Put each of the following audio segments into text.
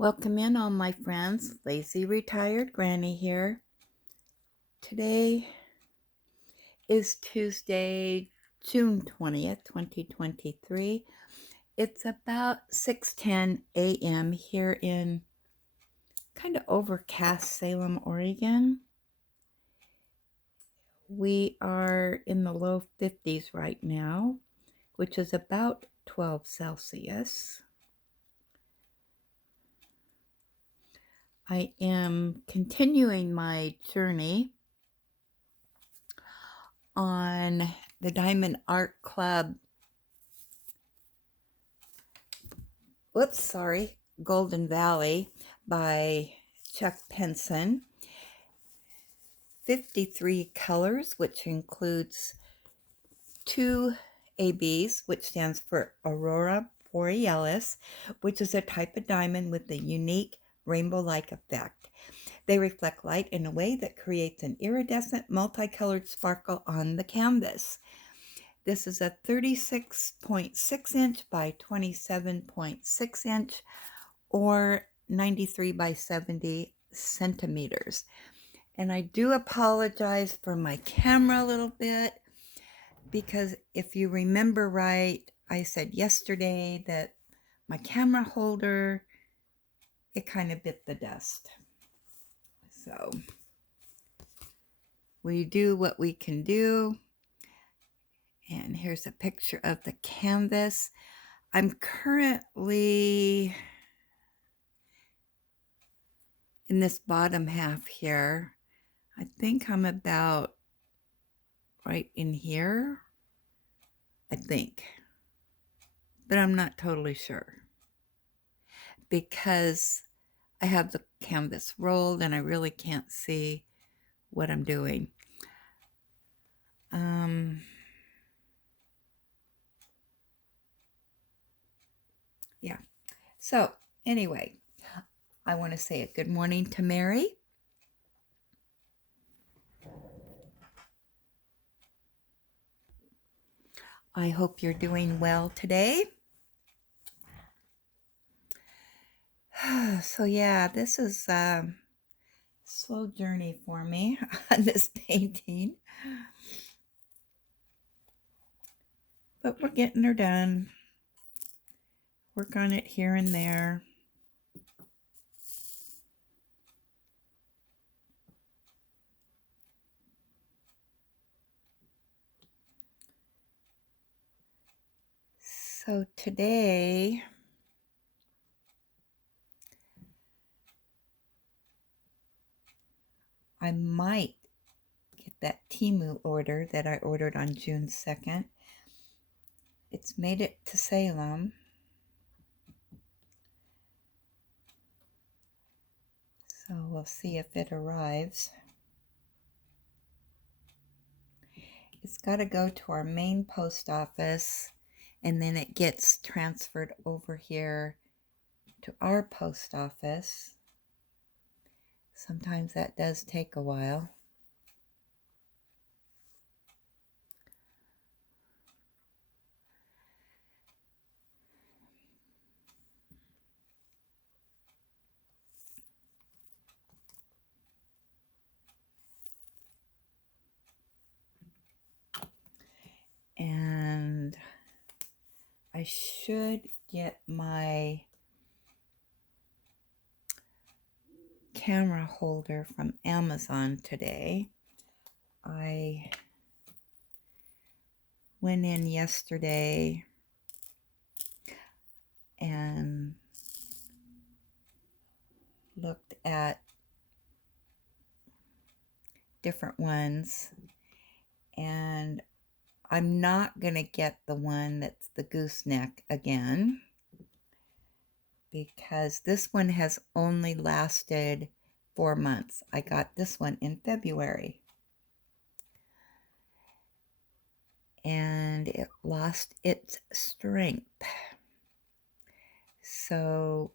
Welcome in, all my friends. Lazy Retired Granny here. Today is Tuesday, June 20th, 2023. It's about 6:10 a.m. here in kind of overcast Salem, Oregon. We are in the low 50s right now, which is about 12 Celsius. I am continuing my journey on the Diamond Art Club. Golden Valley by Chuck PINSON. 53 colors, which includes 2 ABs, which stands for Aurora Borealis, which is a type of diamond with a unique rainbow-like effect. They reflect light in a way that creates an iridescent, multicolored sparkle on the canvas. This is a 36.6 inch by 27.6 inch or 93 by 70 centimeters. And I do apologize for my camera a little bit, because if you remember right, I said yesterday that my camera holder, it kind of bit the dust. So we do what we can do. And here's a picture of the canvas. I'm currently in this bottom half here. I think I'm about right in here, I think, but I'm not totally sure because I have the canvas rolled and I really can't see what I'm doing. Yeah. So anyway, I want to say a good morning to Mary. I hope you're doing well today. So yeah, this is a slow journey for me on this painting, but we're getting her done. Work on it here and there. So today, I might get that Temu order that I ordered on June 2nd. It's made it to Salem. So we'll see if it arrives. It's got to go to our main post office, and then it gets transferred over here to our post office. Sometimes that does take a while. And I should get my camera holder from Amazon today. I went in yesterday and looked at different ones, and I'm not going to get the one that's the gooseneck again, because this one has only lasted 4 months. I got this one in February, and it lost its strength. So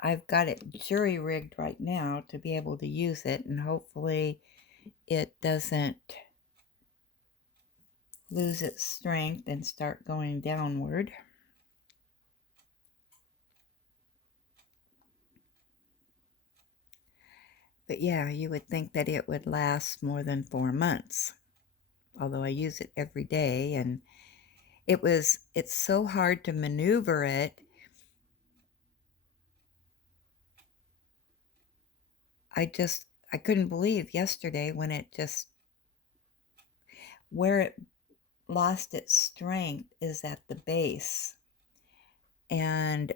I've got it jury rigged right now to be able to use it, and hopefully it doesn't lose its strength and start going downward. But yeah, you would think that it would last more than 4 months, although I use it every day, and it's so hard to maneuver it. I couldn't believe yesterday when where it lost its strength is at the base. And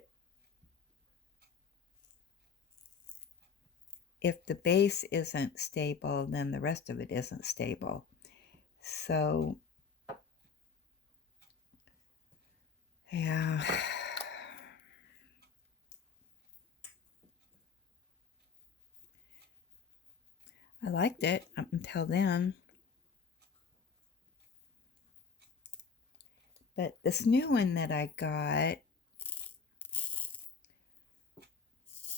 if the base isn't stable, then the rest of it isn't stable. So, yeah. I liked it up until then. But this new one that I got,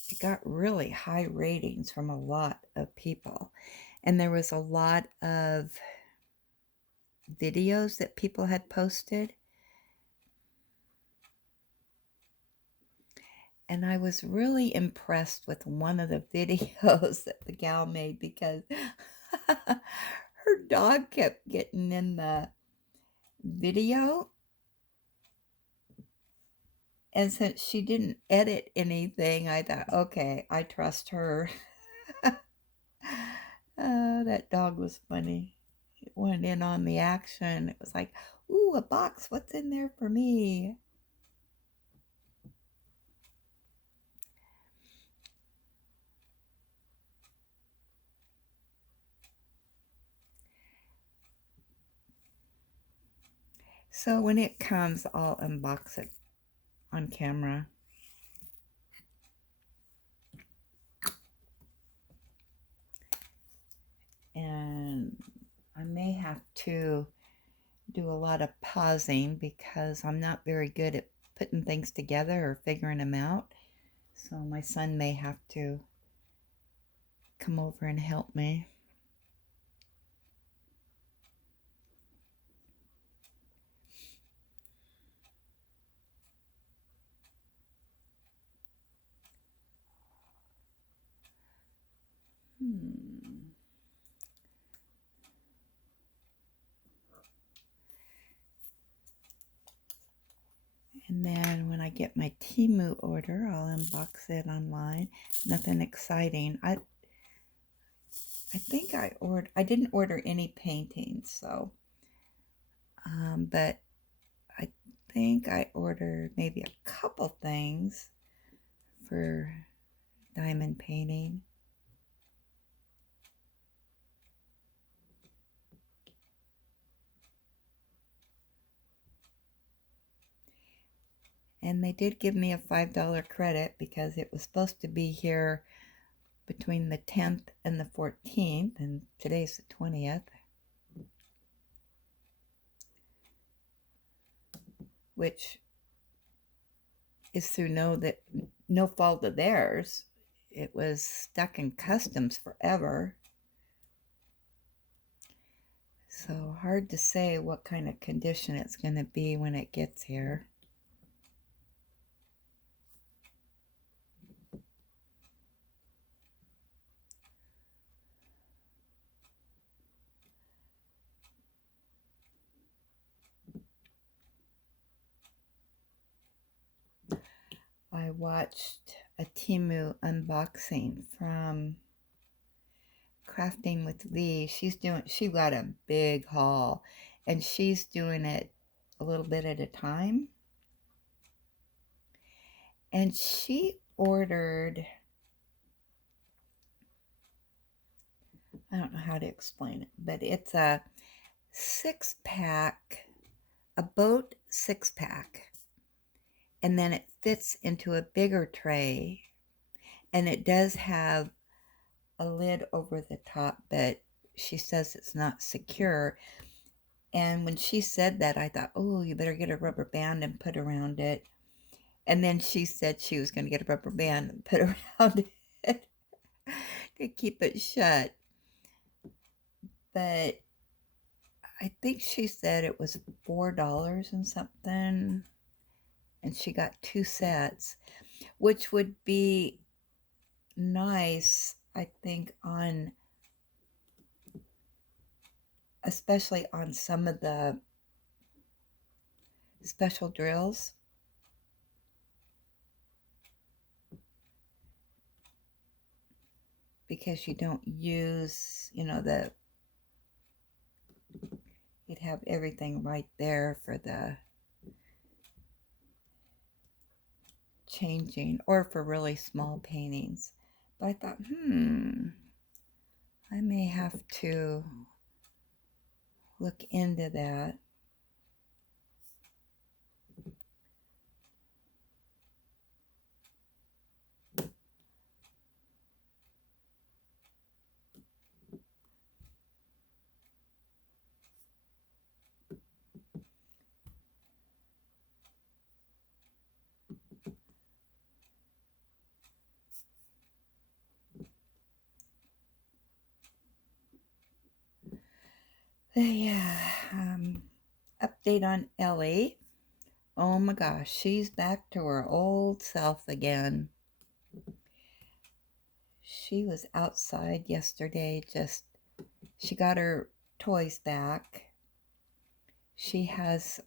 it got really high ratings from a lot of people. And there was a lot of videos that people had posted. And I was really impressed with one of the videos that the gal made because her dog kept getting in the video. And since she didn't edit anything, I thought, okay, I trust her. That dog was funny. It went in on the action. It was like, ooh, a box. What's in there for me? So when it comes, I'll unbox it on camera. And I may have to do a lot of pausing because I'm not very good at putting things together or figuring them out. So my son may have to come over and help me. And then when I get my Temu order, I'll unbox it online. Nothing exciting. I think I didn't order any paintings, so but I think I ordered maybe a couple things for diamond painting. And they did give me a $5 credit because it was supposed to be here between the 10th and the 14th, and today's the 20th. Which is through no fault of theirs. It was stuck in customs forever. So hard to say what kind of condition it's going to be when it gets here. I watched a Temu unboxing from Crafting with Lee. She got a big haul and she's doing it a little bit at a time. And she ordered, I don't know how to explain it, but it's a 6-pack, a boat 6-pack. And then it fits into a bigger tray. And it does have a lid over the top, but she says it's not secure. And when she said that, I thought, oh, you better get a rubber band and put around it. And then she said she was going to get a rubber band and put around it to keep it shut. But I think she said it was $4 and something. And she got 2 sets, which would be nice I think especially on some of the special drills, because you don't use, you'd have everything right there for the changing, or for really small paintings. But I thought, I may have to look into that. Yeah, update on Ellie. Oh my gosh, she's back to her old self again. She was outside yesterday, she got her toys back. She has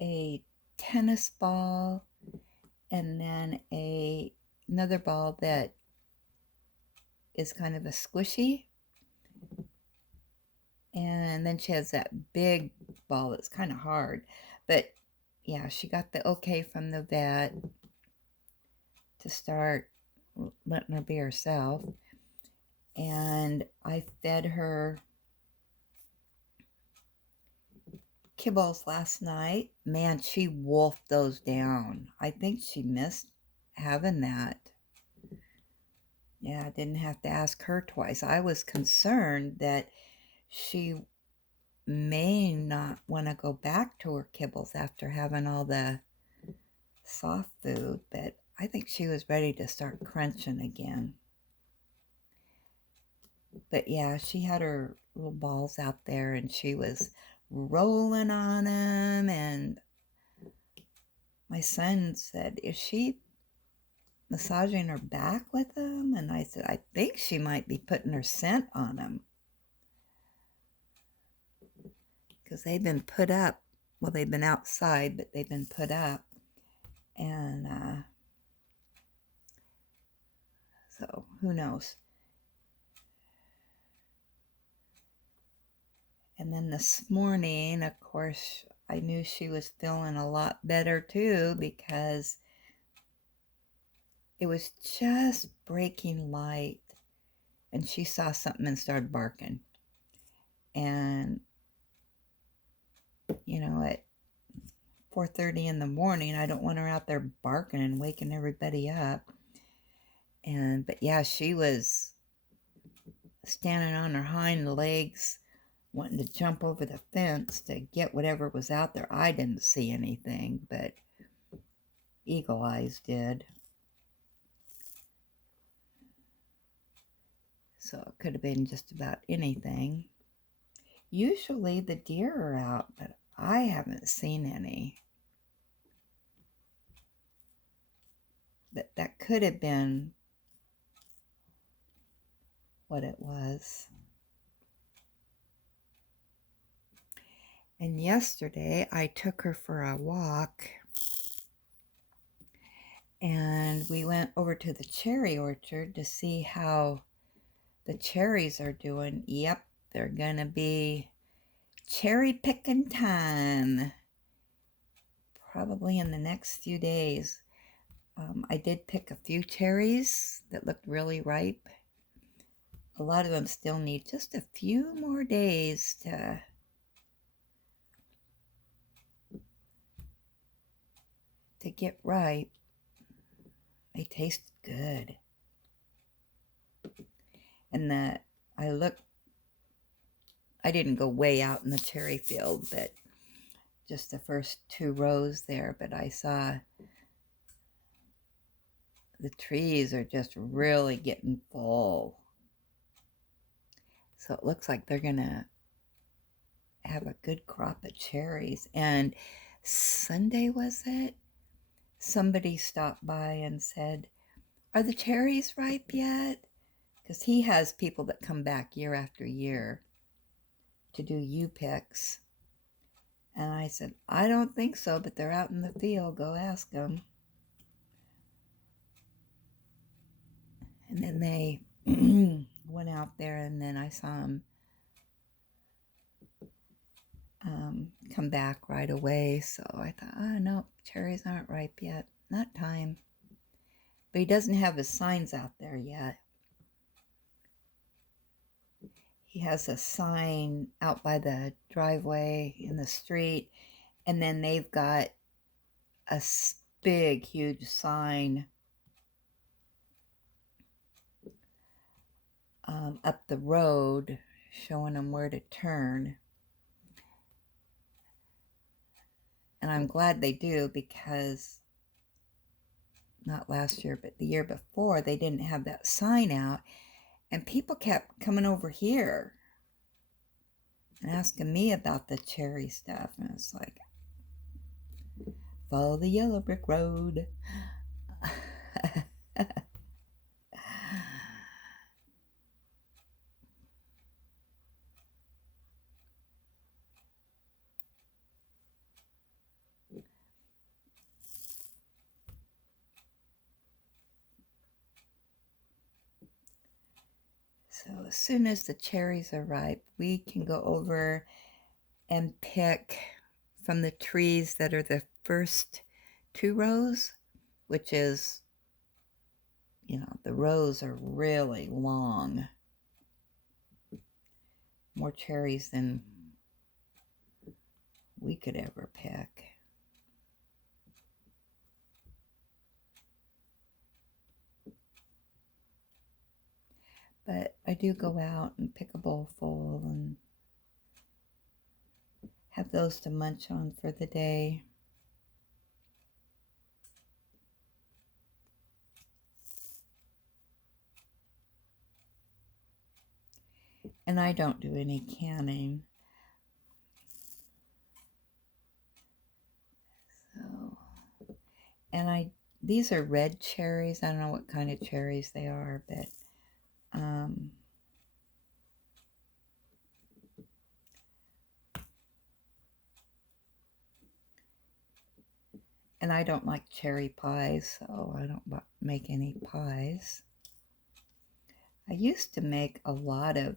a tennis ball, and then another ball that is kind of a squishy. And then she has that big ball that's kind of hard. But yeah, she got the okay from the vet to start letting her be herself. And I fed her kibbles last night. Man, she wolfed those down. I think she missed having that. Yeah, I didn't have to ask her twice. I was concerned that she may not want to go back to her kibbles after having all the soft food, but I think she was ready to start crunching again. But yeah, she had her little balls out there and she was rolling on them, and my son said, "Is she massaging her back with them?" And I said, "I think she might be putting her scent on them." Because they've been put up. Well, they've been outside, but they've been put up. And so who knows? And then this morning, of course, I knew she was feeling a lot better too, because it was just breaking light and she saw something and started barking. And, at 4:30 in the morning, I don't want her out there barking and waking everybody up. But yeah, she was standing on her hind legs, wanting to jump over the fence to get whatever was out there. I didn't see anything, but Eagle Eyes did. So it could have been just about anything. Usually the deer are out, but I haven't seen any. But that could have been what it was. And yesterday I took her for a walk, and we went over to the cherry orchard to see how the cherries are doing. Yep, they're gonna be cherry picking time probably in the next few days. I did pick a few cherries that looked really ripe. A lot of them still need just a few more days to get ripe. They taste good. And I didn't go way out in the cherry field, but just the first 2 rows there. But I saw the trees are just really getting full. So it looks like they're gonna have a good crop of cherries. And Sunday, was it? somebody stopped by and said, "Are the cherries ripe yet?" Because he has people that come back year after year to do U-picks. And I said, "I don't think so, but they're out in the field. Go ask them." And then they went out there, and then I saw them come back right away. So I thought, oh, no, cherries aren't ripe yet. Not time. But he doesn't have his signs out there yet. He has a sign out by the driveway in the street, and then they've got a big, huge sign up the road showing them where to turn. And I'm glad they do, because not last year, but the year before, they didn't have that sign out, and people kept coming over here and asking me about the cherry stuff. And it's like, follow the yellow brick road. So as soon as the cherries are ripe, we can go over and pick from the trees that are the first 2 rows, which is, you know, the rows are really long. More cherries than we could ever pick. But I do go out and pick a bowl full and have those to munch on for the day. And I don't do any canning. So, and these are red cherries. I don't know what kind of cherries they are, but and I don't like cherry pies, so I don't make any pies. I used to make a lot of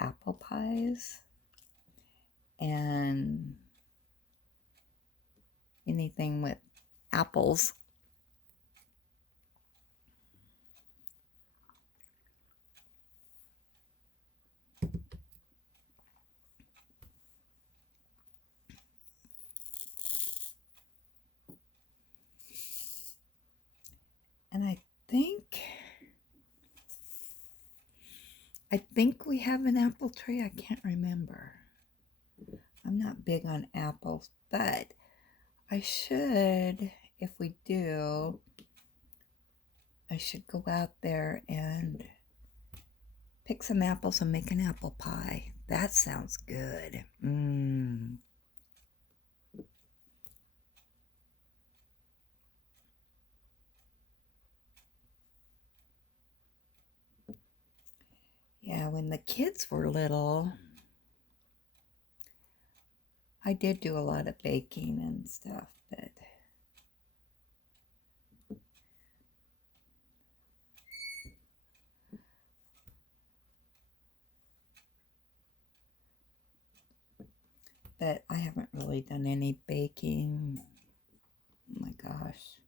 apple pies and anything with apples. And I think we have an apple tree. I can't remember. I'm not big on apples, but I should, if we do, I should go out there and pick some apples and make an apple pie. That sounds good. Yeah, when the kids were little, I did do a lot of baking and stuff, but I haven't really done any baking. Oh my gosh.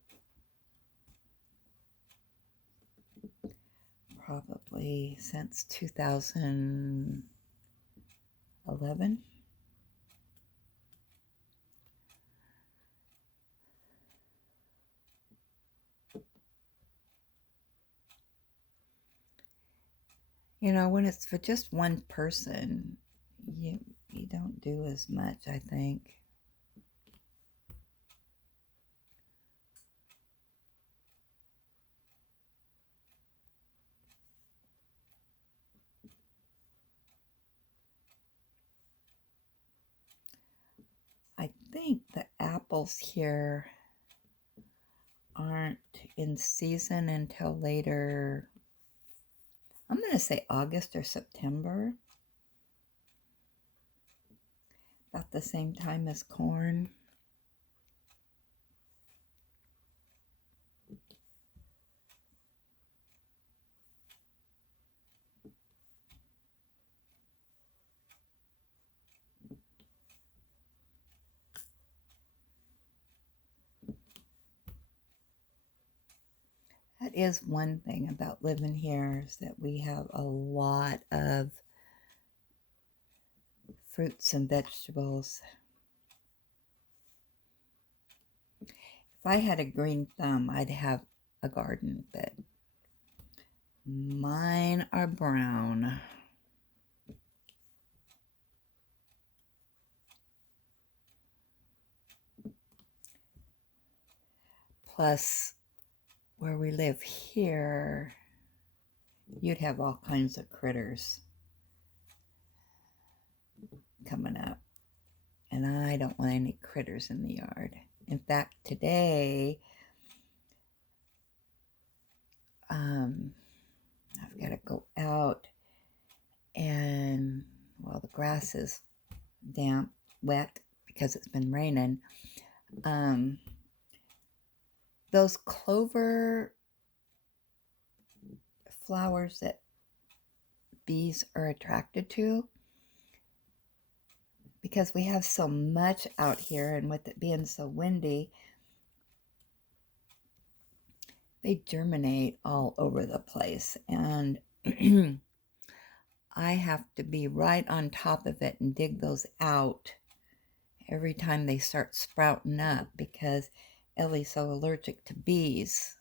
Probably since 2011. You know, when it's for just one person, you don't do as much, I think. I think the apples here aren't in season until later. I'm going to say August or September. About the same time as corn. That is one thing about living here, is that we have a lot of fruits and vegetables. If I had a green thumb, I'd have a garden, but mine are brown. Plus, where we live here, you'd have all kinds of critters coming up. And I don't want any critters in the yard. In fact, today, I've got to go out and, well, the grass is damp, wet, because it's been raining. Those clover flowers that bees are attracted to, because we have so much out here, and with it being so windy, they germinate all over the place, and I have to be right on top of it and dig those out every time they start sprouting up, because Ellie's so allergic to bees.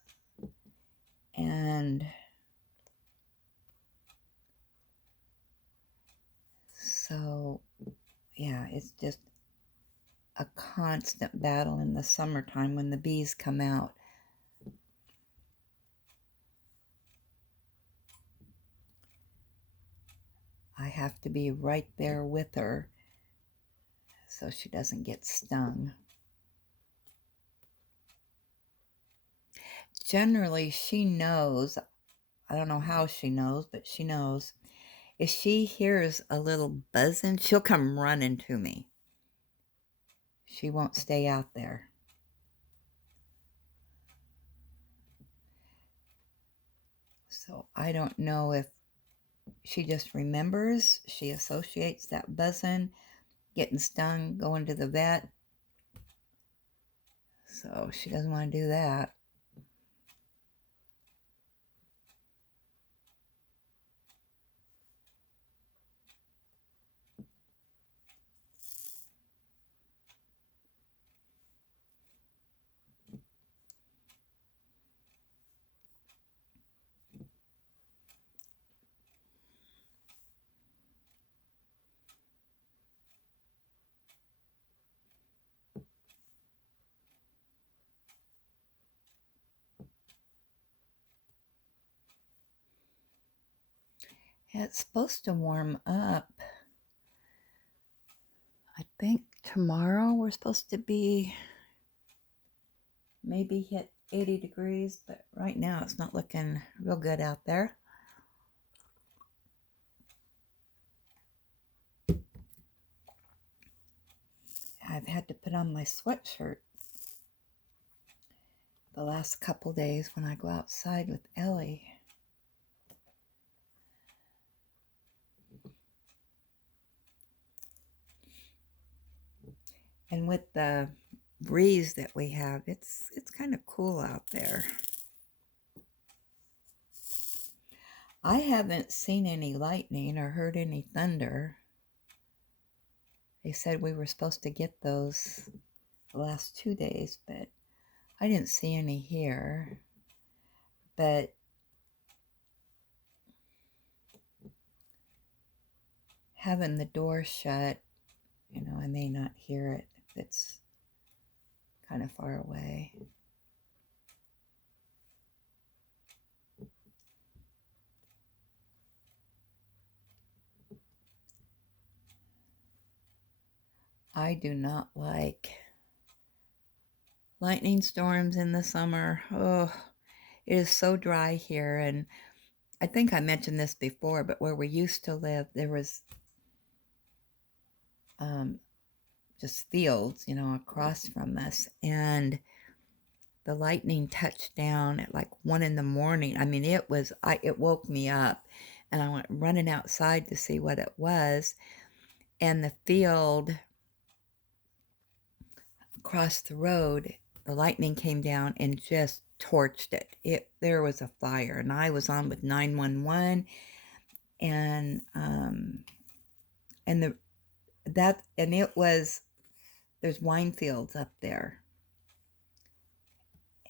And so, yeah, it's just a constant battle in the summertime when the bees come out. I have to be right there with her so she doesn't get stung. Generally, she knows, I don't know how she knows, but she knows. If she hears a little buzzing, she'll come running to me. She won't stay out there. So I don't know if she just remembers, she associates that buzzing, getting stung, going to the vet. So she doesn't want to do that. It's supposed to warm up. I think tomorrow we're supposed to be maybe hit 80 degrees, but right now it's not looking real good out there. I've had to put on my sweatshirt the last couple days when I go outside with Ellie. And with the breeze that we have, it's kind of cool out there. I haven't seen any lightning or heard any thunder. They said we were supposed to get those the last 2 days, but I didn't see any here. But having the door shut, you know, I may not hear it if it's kind of far away. I do not like lightning storms in the summer. Oh, it is so dry here. And I think I mentioned this before, but where we used to live, there was um, just fields, across from us. And the lightning touched down at like 1 in the morning. I mean, it woke me up, and I went running outside to see what it was. And the field across the road, the lightning came down and just torched it. There was a fire, and I was on with 911, and and the that and it was there's wine fields up there,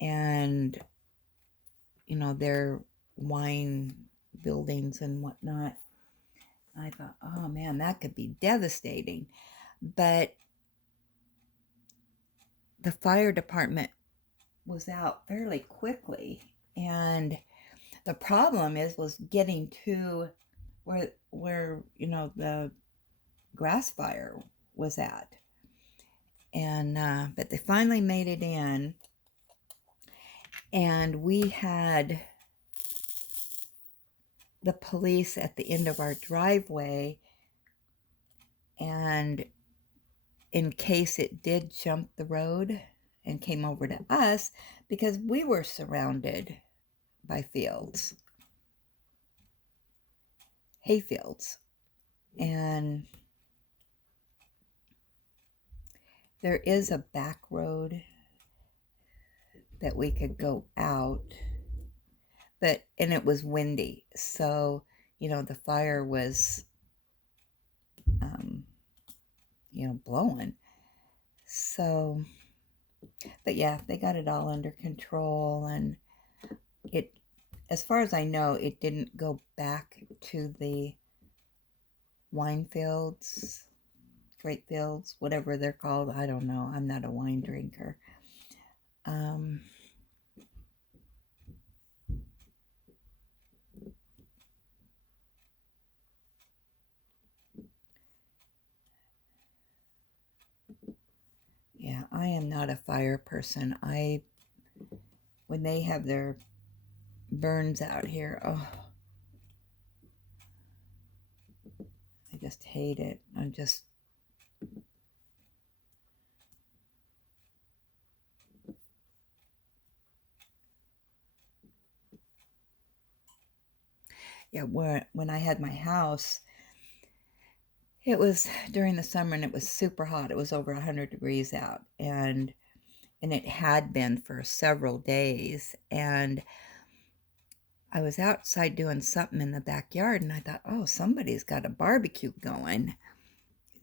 and they're wine buildings and whatnot. I thought, oh man, that could be devastating. But the fire department was out fairly quickly, and the problem was getting to where the grass fire was at. And but they finally made it in, and we had the police at the end of our driveway, and in case it did jump the road and came over to us, because we were surrounded by fields, hay fields, and there is a back road that we could go out, and it was windy, so the fire was blowing. So, but yeah, they got it all under control, and as far as I know, it didn't go back to the wine fields, grape fields, whatever they're called. I don't know. I'm not a wine drinker. Yeah, I am not a fire person. When they have their burns out here, oh, I just hate it. Yeah, when I had my house, it was during the summer, and it was super hot. It was over 100 degrees out, and it had been for several days. And I was outside doing something in the backyard, and I thought, oh, somebody's got a barbecue going.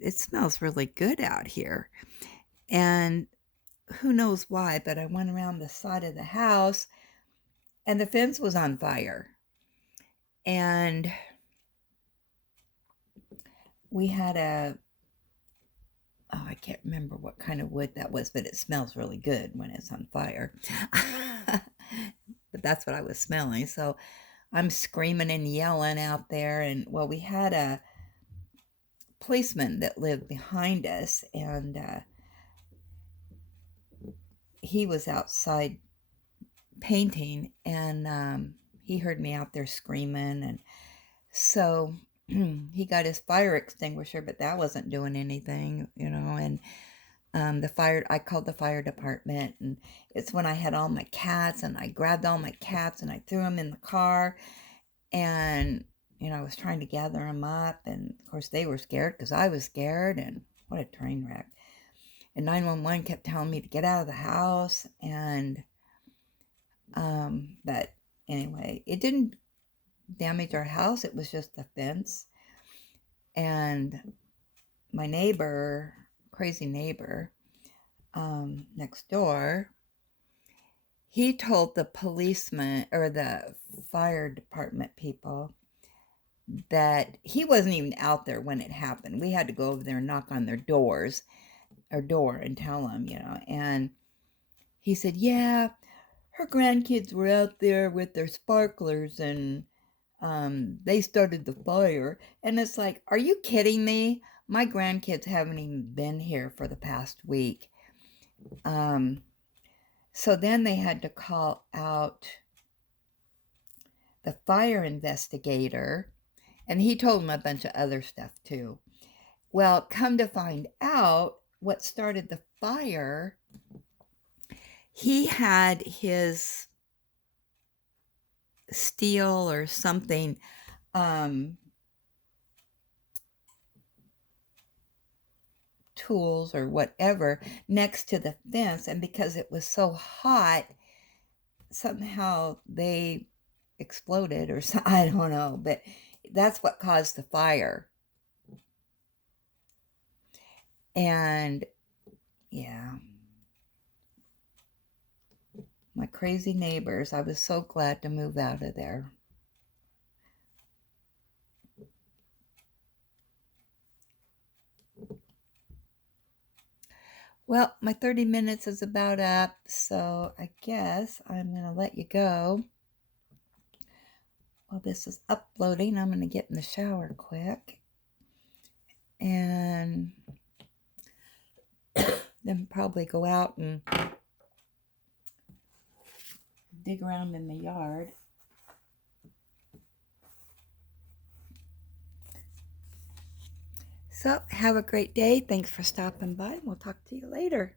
It smells really good out here. And who knows why, but I went around the side of the house, and the fence was on fire. And we had I can't remember what kind of wood that was, but it smells really good when it's on fire. But that's what I was smelling. So I'm screaming and yelling out there. And well, we had a policeman that lived behind us, and he was outside painting, and he heard me out there screaming. And so he got his fire extinguisher, but that wasn't doing anything, and I called the fire department, and it's when I had all my cats, and I grabbed all my cats and I threw them in the car, and I was trying to gather them up, and of course they were scared because I was scared, and what a train wreck. And 911 kept telling me to get out of the house, and but anyway, it didn't damage our house. It was just the fence. And my neighbor, crazy neighbor, next door, he told the policeman or the fire department people that he wasn't even out there when it happened. We had to go over there and knock on their door and tell them, and he said, yeah, her grandkids were out there with their sparklers, and they started the fire. And it's like, are you kidding me? My grandkids haven't even been here for the past week. So then they had to call out the fire investigator, and he told them a bunch of other stuff too. Well, come to find out, what started the fire, he had his steel or something tools or whatever next to the fence, and because it was so hot, somehow they exploded or so, I don't know, but that's what caused the fire. And yeah, my crazy neighbors, I was so glad to move out of there. Well, my 30 minutes is about up, so I guess I'm going to let you go. While this is uploading, I'm going to get in the shower quick and then probably go out and dig around in the yard. So have a great day. Thanks for stopping by. We'll talk to you later.